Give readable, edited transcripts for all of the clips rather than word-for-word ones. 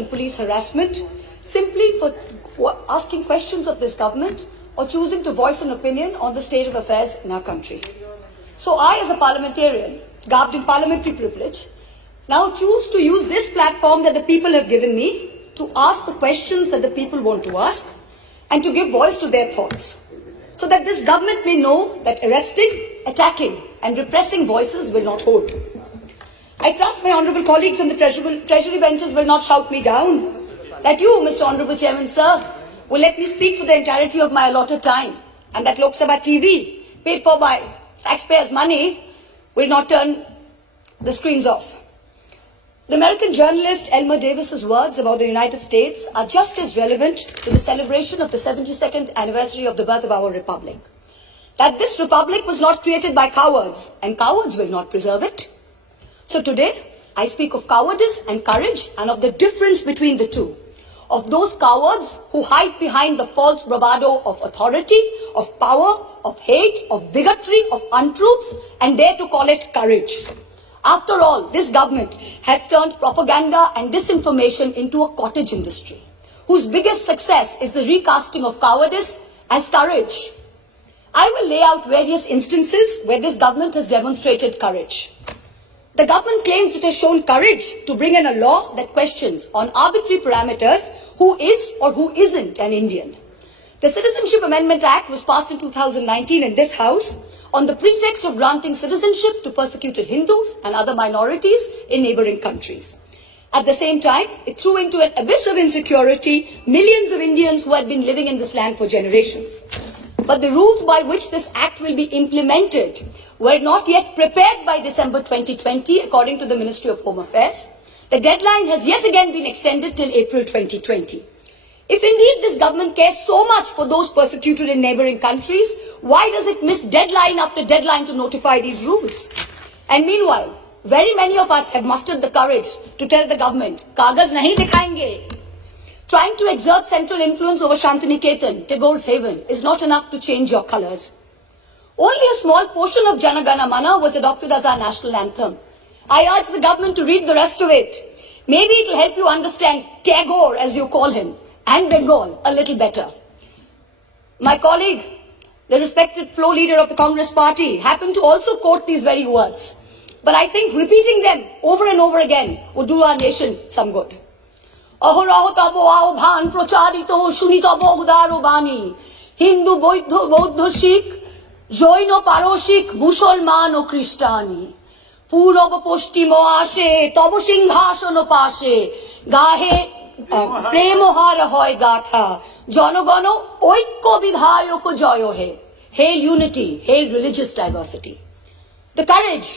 and police harassment simply for asking questions of this government or choosing to voice an opinion on the state of affairs in our country. So I, as a parliamentarian, garbed in parliamentary privilege, now choose to use this platform that the people have given me to ask the questions that the people want to ask and to give voice to their thoughts, so that this government may know that arresting, attacking and repressing voices will not hold. I trust my honourable colleagues on the treasury benches will not shout me down, that you, Mr. Honourable Chairman, sir, will let me speak for the entirety of my allotted time, and that Lok Sabha TV, paid for by taxpayers' money, will not turn the screens off. The American journalist Elmer Davis's words about the United States are just as relevant to the celebration of the 72nd anniversary of the birth of our republic. That this republic was not created by cowards, and cowards will not preserve it. So today, I speak of cowardice and courage, and of the difference between the two. Of those cowards who hide behind the false bravado of authority, of power, of hate, of bigotry, of untruths, and dare to call it courage. After all, this government has turned propaganda and disinformation into a cottage industry, whose biggest success is the recasting of cowardice as courage. I will lay out various instances where this government has demonstrated courage. The government claims it has shown courage to bring in a law that questions on arbitrary parameters who is or who isn't an Indian. The Citizenship Amendment Act was passed in 2019 in this House on the pretext of granting citizenship to persecuted Hindus and other minorities in neighbouring countries. At the same time, it threw into an abyss of insecurity millions of Indians who had been living in this land for generations. But the rules by which this act will be implemented were not yet prepared by December 2020, according to the Ministry of Home Affairs. The deadline has yet again been extended till April 2020. If indeed this government cares so much for those persecuted in neighbouring countries, why does it miss deadline after deadline to notify these rules? And meanwhile, very many of us have mustered the courage to tell the government, "Kagaz nahi dikhayenge." Trying to exert central influence over Shantiniketan, Tagore's haven, is not enough to change your colours. Only a small portion of Jana Gana Mana was adopted as our national anthem. I urge the government to read the rest of it. Maybe it will help you understand Tagore, as you call him, and Bengal a little better. My colleague, the respected floor leader of the Congress party, happened to also quote these very words. But I think repeating them over and over again would do our nation some good. Ahoraho tabo ao bhan procharito shunitabo udaro bani. Hindu, Bauddha, Sikh, Jain পারসিক মুসলমান ও খ্রিস্টানি পূরব পশ্চিম আসে তব সিংহাসন পাশে গাহে প্রেম হার হয় গাথা জনগণ ঐক্য বিধায়ক জয় হে. Hail unity, hail religious diversity. The courage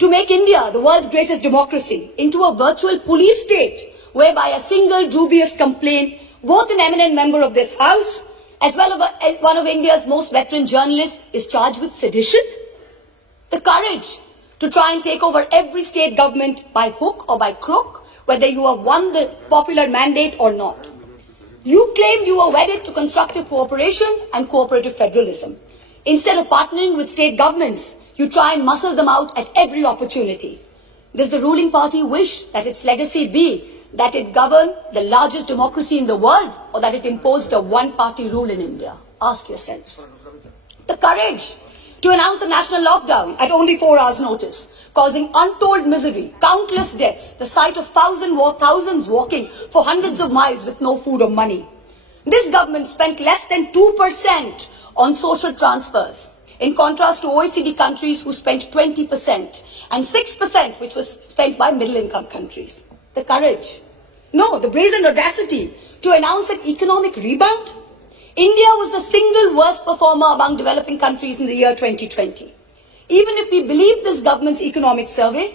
to make India the world's greatest democracy into a virtual police state whereby a single dubious complaint, both an eminent member of this House as well as one of India's most veteran journalists, is charged with sedition. The courage to try and take over every state government by hook or by crook, whether you have won the popular mandate or not. You claimed you were wedded to constructive cooperation and cooperative federalism. Instead of partnering with state governments, you try and muscle them out at every opportunity. Does the ruling party wish that its legacy be that it governed the largest democracy in the world, or that it imposed a one-party rule in India? Ask yourselves. The courage to announce a national lockdown at only 4 hours' notice, causing untold misery, countless deaths, the sight of thousands walking for hundreds of miles with no food or money. This government spent less than 2% on social transfers, in contrast to OECD countries who spent 20%, and 6% which was spent by middle-income countries. The courage, no, the brazen audacity to announce an economic rebound. India was the single worst performer among developing countries in the year 2020. Even if we believe this government's economic survey,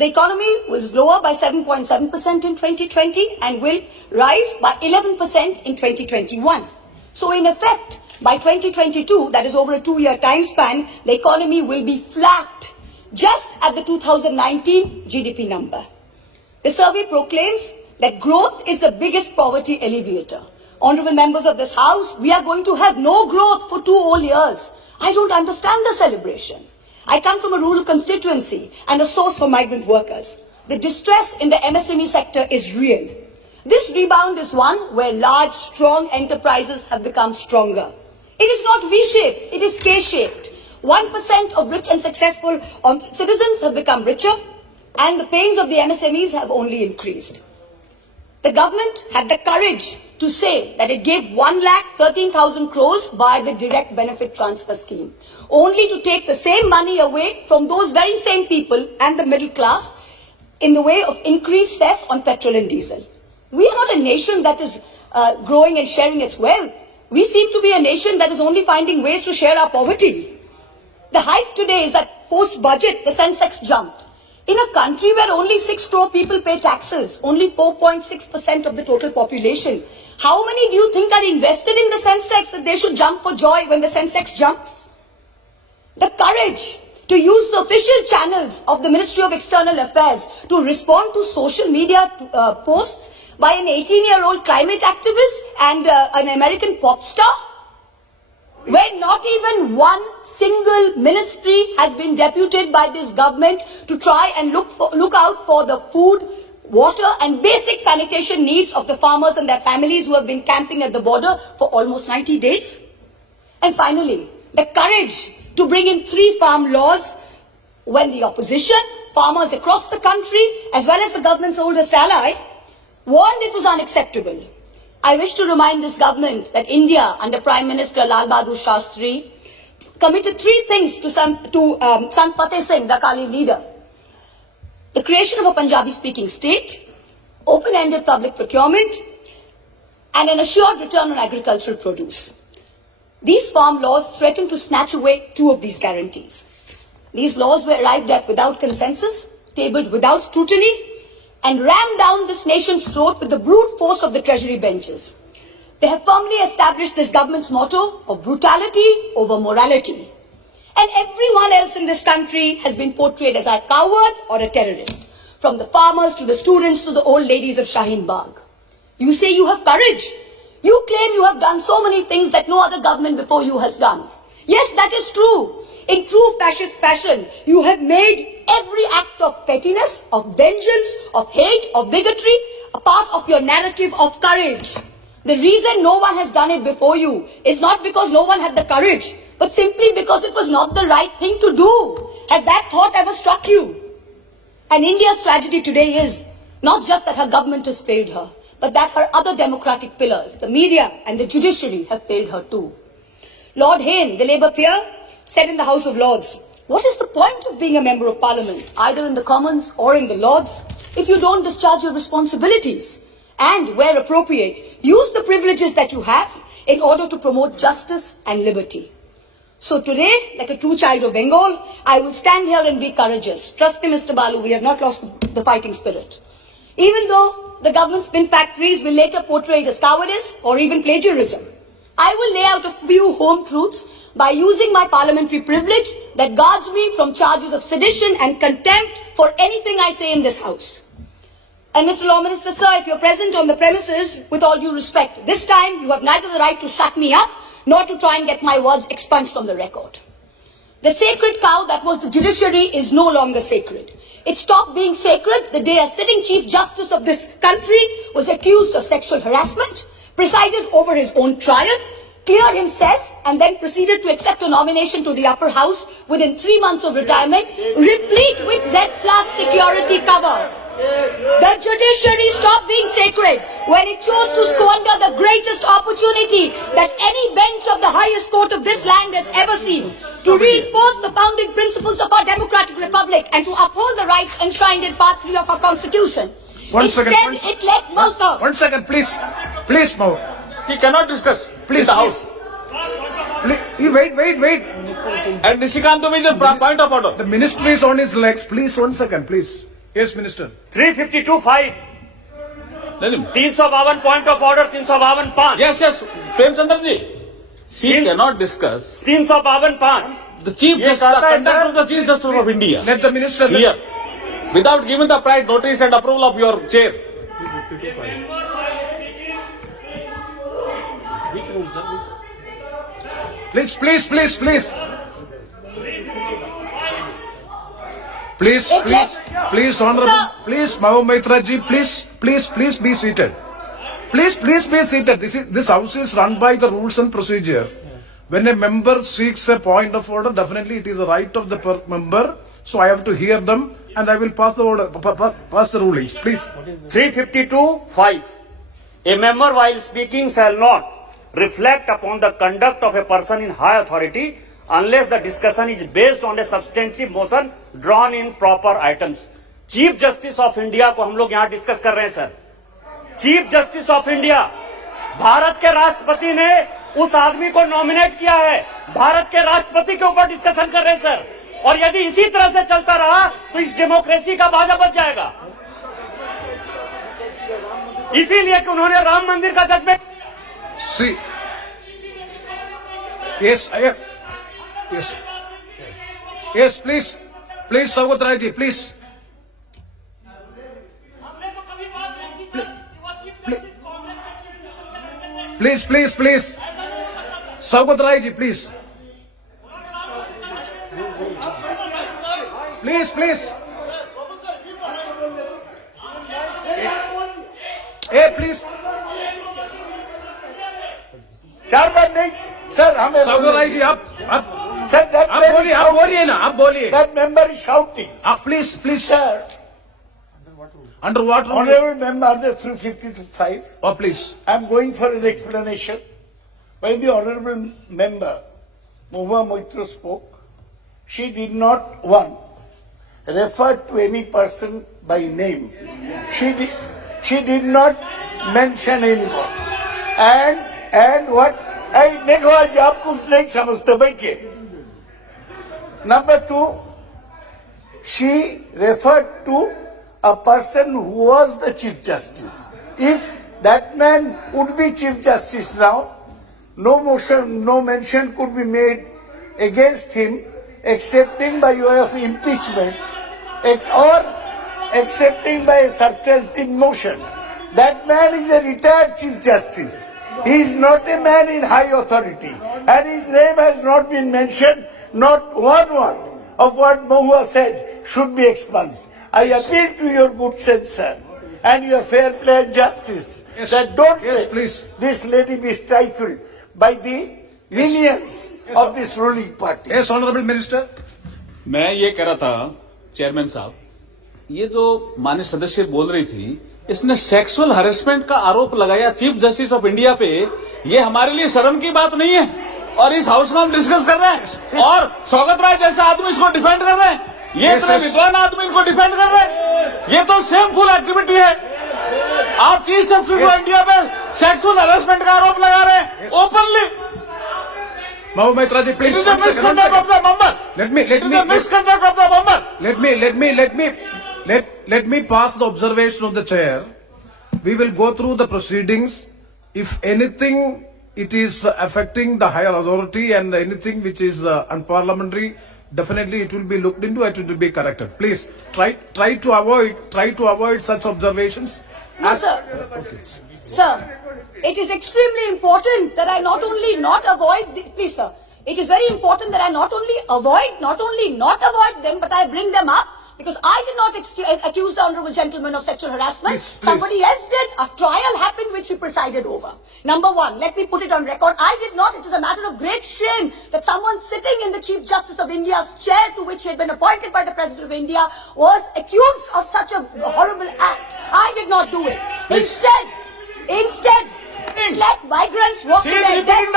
the economy was lower by 7.7% in 2020 and will rise by 11% in 2021. So in effect, by 2022, that is over a 2-year time span, the economy will be flat, just at the 2019 GDP number. The survey proclaims that growth is the biggest poverty alleviator. Honourable members of this House, we are going to have no growth for 2 whole years. I don't understand the celebration. I come from a rural constituency and a source for migrant workers. The distress in the MSME sector is real. This rebound is one where large, strong enterprises have become stronger. It is not V-shaped, it is K-shaped. 1% of rich and successful citizens have become richer, and the pains of the MSMEs have only increased. The government had the courage to say that it gave 1,13,000 crores by the direct benefit transfer scheme, only to take the same money away from those very same people and the middle class in the way of increased cess on petrol and diesel. We are not a nation that is growing and sharing its wealth. We seem to be a nation that is only finding ways to share our poverty. The hype today is that post-budget, the Sensex jumped. In a country where only 6 crore people pay taxes, only 4.6% of the total population, how many do you think are invested in the Sensex that they should jump for joy when the Sensex jumps? The courage to use the official channels of the Ministry of External Affairs to respond to social media posts by an 18-year-old climate activist and an American pop star, where not even one single ministry has been deputed by this government to try and look out for the food, water and basic sanitation needs of the farmers and their families who have been camping at the border for almost 90 days. And finally, the courage to bring in 3 farm laws when the opposition, farmers across the country, as well as the government's oldest ally, warned it was unacceptable. I wish to remind this government that India, under Prime Minister Lal Bahadur Shastri, committed 3 things to Sant Fateh Singh, the Akali leader. The creation of a Punjabi-speaking state, open-ended public procurement, and an assured return on agricultural produce. These farm laws threaten to snatch away 2 of these guarantees. These laws were arrived at without consensus, tabled without scrutiny, and rammed down this nation's throat with the brute force of the treasury benches. They have firmly established this government's motto of brutality over morality. And everyone else in this country has been portrayed as a coward or a terrorist, from the farmers to the students to the old ladies of Shaheen Bagh. You say you have courage. You claim you have done so many things that no other government before you has done. Yes, that is true. In true fascist fashion, you have made every act of pettiness, of vengeance, of hate, of bigotry a part of your narrative of courage. The reason no one has done it before you is not because no one had the courage, but simply because it was not the right thing to do. Has that thought ever struck you? And India's tragedy today is not just that her government has failed her, but that her other democratic pillars, the media and the judiciary, have failed her too. Lord Hayne, the Labour peer, said in the House of Lords, what is the point of being a member of Parliament, either in the Commons or in the Lords, if you don't discharge your responsibilities? And, where appropriate, use the privileges that you have in order to promote justice and liberty. So today, like a true child of Bengal, I will stand here and be courageous. Trust me, Mr. Balu, we have not lost the fighting spirit. Even though the government's spin factories will later portray it as cowardice or even plagiarism, I will lay out a few home truths by using my parliamentary privilege that guards me from charges of sedition and contempt for anything I say in this House. And Mr. Law Minister, sir, if you're present on the premises, with all due respect, this time you have neither the right to shut me up nor to try and get my words expunged from the record. The sacred cow that was the judiciary is no longer sacred. It stopped being sacred the day a sitting Chief Justice of this country was accused of sexual harassment, presided over his own trial, cleared himself, and then proceeded to accept a nomination to the upper house within 3 months of retirement, replete with Z+ security cover. The judiciary stopped being sacred when it chose to squander the greatest opportunity that any bench of the highest court of this land has ever seen, to reinforce the founding principles of our democratic republic and to uphold the rights enshrined in Part 3 of our constitution. Instead, it let Mausa. 1 second, please. Please, Mau. He cannot discuss. Please, in the house. Please, wait. And Nishikant is a point of order. The minister is on his legs. Please, 1 second, please. Yes, Minister. 352(5). 352 point of order, 352(5). Yes. Premchandra ji. She cannot discuss. 352(5). The Chief Justice, the conduct of the Chief Justice of India. Let the minister Here. Without giving the prior notice and approval of your chair. Please. Please, Honorable. Sir. Please, Mahou Maitra ji, please be seated. Please be seated. This house is run by the rules and procedure. When a member seeks a point of order, definitely it is a right of the member. So I have to hear them, and I will pass the order, pass the rulings. Please. 352(5). A member while speaking shall not reflect upon the conduct of a person in high authority unless the discussion is based on a substantive motion drawn in proper items. Chief justice of India को हम लोग यहाँ discuss कर रहे हैं sir. Chief justice of India, Bharat के राष्ट्रपति ने उस आदमी को नॉमिनेट किया है, भारत के राष्ट्रपति के ऊपर डिस्कशन कर रहे हैं सर। और यदि इसी तरह से चलता रहा तो इस डेमोक्रेसी का बाजा बच जाएगा। इसीलिए कि उन्होंने राम मंदिर का judgement See. Yes, yes. Yes, please. Please, Saugat Rai ji, please. Please. Saugat Rai ji, please. Please. Hey, please. चार बार नहीं सर, हमें Saugat Rai ji, आप सर आप बोलिए ना, आप बोलिए. that member is shouting. Please. Sir, Under what rule? honorable member under 352(5), Oh, please. I am going for an explanation. When the honorable member Mahua Moitra spoke, she did not refer to any person by name. She did not mention anyone. And what? देखो आज आप कुछ नहीं समझते बैठिए. Number 2, she referred to a person who was the Chief Justice. If that man would be Chief Justice now, no mention could be made against him excepting by way of impeachment or accepting by a substantive motion. That man is a retired Chief Justice. He is not a man in high authority, and his name has not been mentioned. Not one word of what Mahua said should be expunged. I appeal to your good sense, sir, and your fair play and justice, Yes. that don't Yes, let please. this lady be stifled by the lenience of this ruling party. Yes, Honorable Minister. मैं ये कह रहा था chairman साहब, ये जो माननीय सदस्य बोल रही थी, इसने सेक्सुअल हरेसमेंट का आरोप लगाया चीफ जस्टिस ऑफ इंडिया पे। ये हमारे लिए शर्म की बात नहीं है, और इस हाउस में हम डिस्कस कर रहे हैं, और सौगत राय जैसे आदमी इसको डिफेंड कर रहे हैं। ये इतने विद्वान आदमी इनको डिफेंड कर रहे हैं। ये तो शेमफुल एक्टिविटी है। आप चीफ जस्टिस ऑफ इंडिया पे सेक्सुअल हरेसमेंट का आरोप लगा रहे हैं openly. Mahua Moitra ji, please. It is a misconduct of the member. Let me pass the observation of the chair. We will go through the proceedings. If anything, it is affecting the higher authority and anything which is unparliamentary, definitely it will be looked into and it will be corrected. Please try to avoid such observations. No, sir. Sir, it is extremely important that I not only not avoid, please, sir. It is very important that I not only not avoid them, but I bring them up. Because I did not accuse the honourable gentleman of sexual harassment. Please. Somebody else did. A trial happened which he presided over. Number one, let me put it on record. I did not. It is a matter of great shame that someone sitting in the Chief Justice of India's chair, to which he had been appointed by the President of India, was accused of such a horrible act. I did not do it. Instead, let migrants walk in their deaths.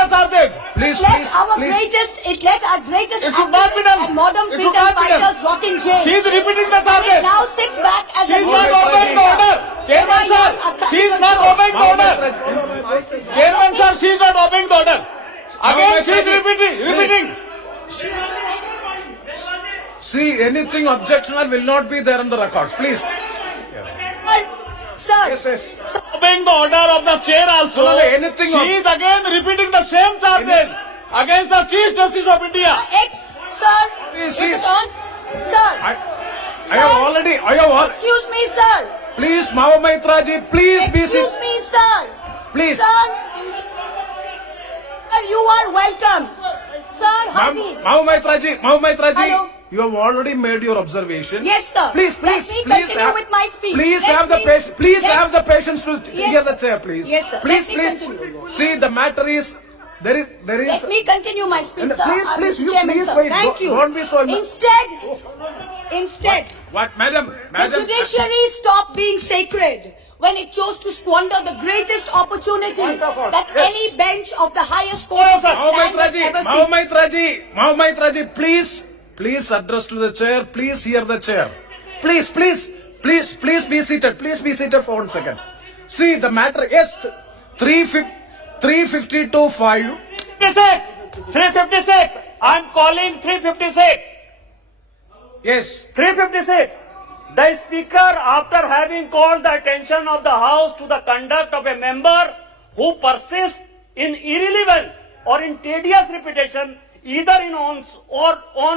Please, Let please, our please. greatest It should not be activists done. and modern It should freedom not be done. fighters rot in jail. She is repeating the He target. now sits back as She a is not obeying the order. Chairman sir, she is not obeying the order. Chairman sir, she is not obeying the order. Again she is repeating. See, anything objectionable will not be there on the records. Please. Sir, Yes. Obeying the order of the chair also. No, anything She is again repeating the same charges against the Chief Justice of India. sir, Please, is it please. on? Sir, I have what? excuse me, sir. Please, Mahua Moitra ji, please be Excuse seated. me, sir. Please. Sir, you are welcome. Sir, Hardy. Mahua Moitra ji, Hello. You have already made your observation. Yes, sir. Please, Let me continue with my speech. Please Let have the me- patience. Please let- have the patience to Yes, hear the sir. chair, please. Yes, sir. Please, Let me please. continue. See, the matter is there is. Let me continue my speech, And sir. please, Mr. you Chairman, please sir. wait. Thank you. Don't be so. Instead, What, madam? the Madam. judiciary stopped being sacred when it chose to squander the greatest opportunity Wonderful. that Yes. any bench of the highest court of this land has ever seen. Mahomait Raji, please address to the chair. Please hear the chair. Please be seated. Please be seated for 1 second. See the matter. Yes, 352.5. 356. I'm calling 356. Yes. 356. The Speaker, after having called the attention of the House to the conduct of a member who persists in irrelevance or in tedious repetition, either in own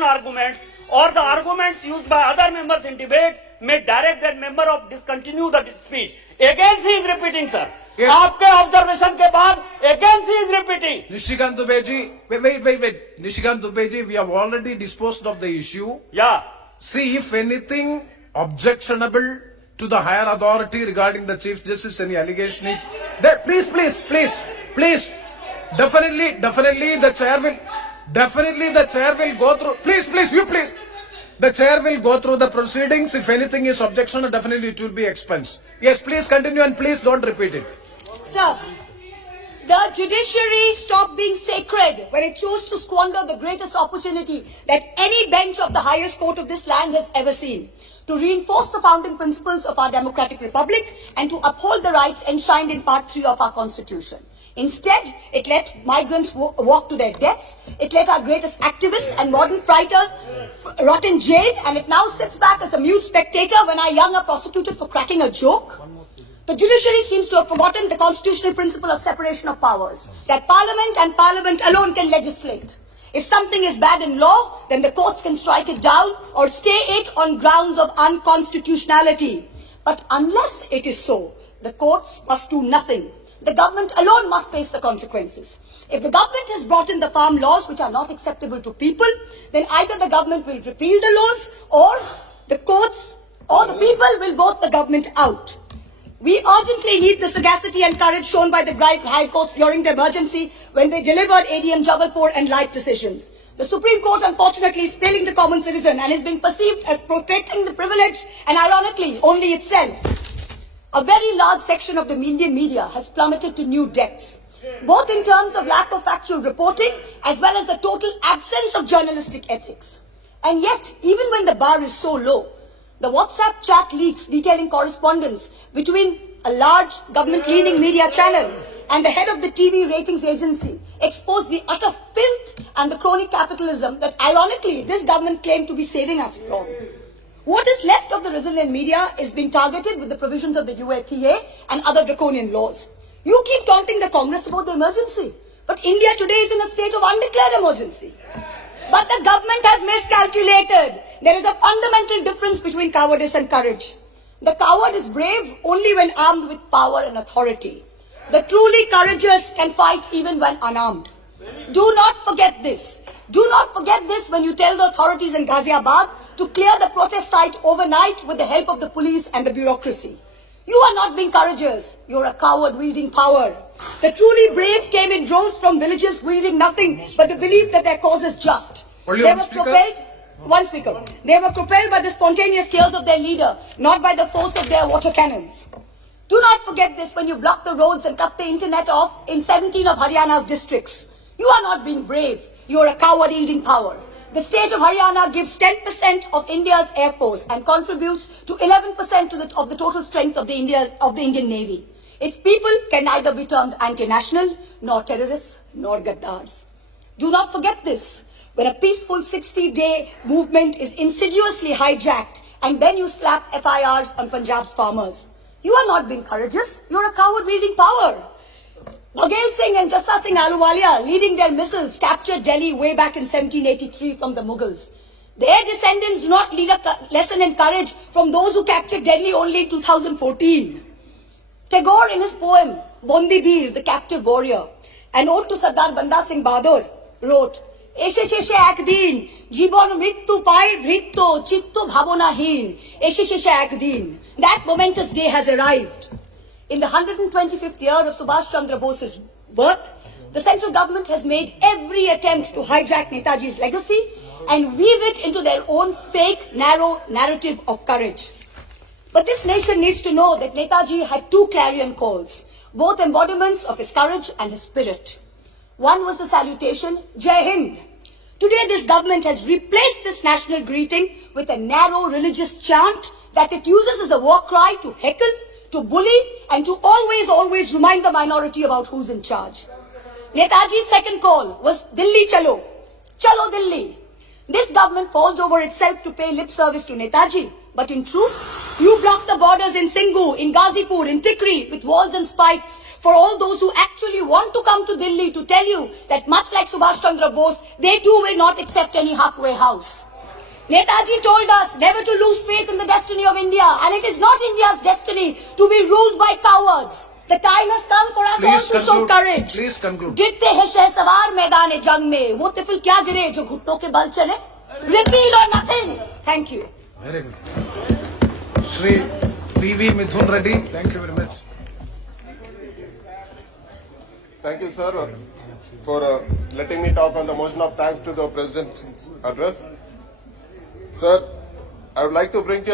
arguments or the arguments used by other members in debate, may direct that member of discontinue the speech. Again he is repeating, sir. Yes. आपके observation के बाद again he is repeating. Nishikant Dubeji, wait. Nishikant Dubeji, we have already disposed of the issue. Yeah. See, if anything objectionable to the higher authority regarding the Chief Justice, any allegation is there, please. Definitely the chair will go through. Please. The chair will go through the proceedings. If anything is objectionable, definitely it will be expensed. Yes, please continue and please don't repeat it. Sir, the judiciary stopped being sacred when it chose to squander the greatest opportunity that any bench of the highest court of this land has ever seen, to reinforce the founding principles of our democratic republic and to uphold the rights enshrined in Part 3 of our Constitution. Instead, it let migrants walk to their deaths, it let our greatest activists and modern fighters rot in jail, and it now sits back as a mute spectator when our young are prosecuted for cracking a joke. The judiciary seems to have forgotten the constitutional principle of separation of powers, that Parliament and Parliament alone can legislate. If something is bad in law, then the courts can strike it down or stay it on grounds of unconstitutionality. But unless it is so, the courts must do nothing. The government alone must face the consequences. If the government has brought in the farm laws which are not acceptable to people, then either the government will repeal the laws or the courts or the people will vote the government out. We urgently need the sagacity and courage shown by the High Courts during the emergency when they delivered ADM Jabalpur and like decisions. The Supreme Court, unfortunately, is failing the common citizen and is being perceived as protecting the privilege and, ironically, only itself. A very large section of the Indian media has plummeted to new depths, both in terms of lack of factual reporting as well as the total absence of journalistic ethics. And yet, even when the bar is so low, the WhatsApp chat leaks detailing correspondence between a large government-leaning media channel and the head of the TV ratings agency expose the utter filth and the crony capitalism that, ironically, this government claimed to be saving us from. What is left of the resilient media is being targeted with the provisions of the UAPA and other draconian laws. You keep taunting the Congress about the emergency, but India today is in a state of undeclared emergency. But the government has miscalculated. There is a fundamental difference between cowardice and courage. The coward is brave only when armed with power and authority. The truly courageous can fight even when unarmed. Do not forget this. Do not forget this when you tell the authorities in Ghaziabad to clear the protest site overnight with the help of the police and the bureaucracy. You are not being courageous. You're a coward wielding power. The truly brave came in droves from villages wielding nothing but the belief that their cause is just. Only They one were speaker? propelled. One speaker. They were propelled by the spontaneous tears of their leader, not by the force of their water cannons. Do not forget this when you block the roads and cut the internet off in 17 of Haryana's districts. You are not being brave. You are a coward wielding power. The state of Haryana gives 10% of India's air force and contributes to 11% of the total strength of the Indian Navy. Its people can neither be termed anti-national, nor terrorists, nor gaddars. Do not forget this. When a peaceful 60-day movement is insidiously hijacked and then you slap FIRs on Punjab's farmers. You are not being courageous. You are a coward wielding power. Bhagal Singh and Jassa Singh Ahluwalia, leading their missiles, captured Delhi way back in 1783 from the Mughals. Their descendants do not lead a lesson in courage from those who captured Delhi only in 2014. Tagore, in his poem, Bondi Bir, the Captive Warrior, an ode to Sardar Banda Singh Bahadur, wrote, এসে শেষে একদিন জীবন মৃত্যু পায় ভৃত্য চিত্ত ভাবনাহীন এসে শেষে একদিন that momentous day has arrived. In the 125th year of Subhash Chandra Bose's birth, the central government has made every attempt to hijack Netaji's legacy and weave it into their own fake, narrow narrative of courage. But this nation needs to know that Netaji had two clarion calls, both embodiments of his courage and his spirit. One was the salutation, Jai Hind. Today this government has replaced this national greeting with a narrow religious chant that it uses as a war cry to heckle, to bully and to always remind the minority about who's in charge. Netaji's second call was Delhi Chalo, Chalo Delhi. This government falls over itself to pay lip service to Netaji, but in truth, you block the borders in Singhu, in Ghazipur, in Tikri with walls and spikes for all those who actually want to come to Delhi to tell you that much like Subhash Chandra Bose, they too will not accept any halfway house. Netaji told us never to lose faith in the destiny of India, and it is not India's destiny to be ruled by cowards. The time has come for us Please all to show conclude. courage. Please conclude. गिरते हैं शहसवार मैदान जंग में वो तिफिल क्या गिरे जो घुटनों के बल चले Repeal or nothing. Thank you. Very good. Shri PV Mithun Reddy, thank you very much. Thank you, sir, for letting me talk on the motion of thanks to the President's address. Sir, I would like to bring to your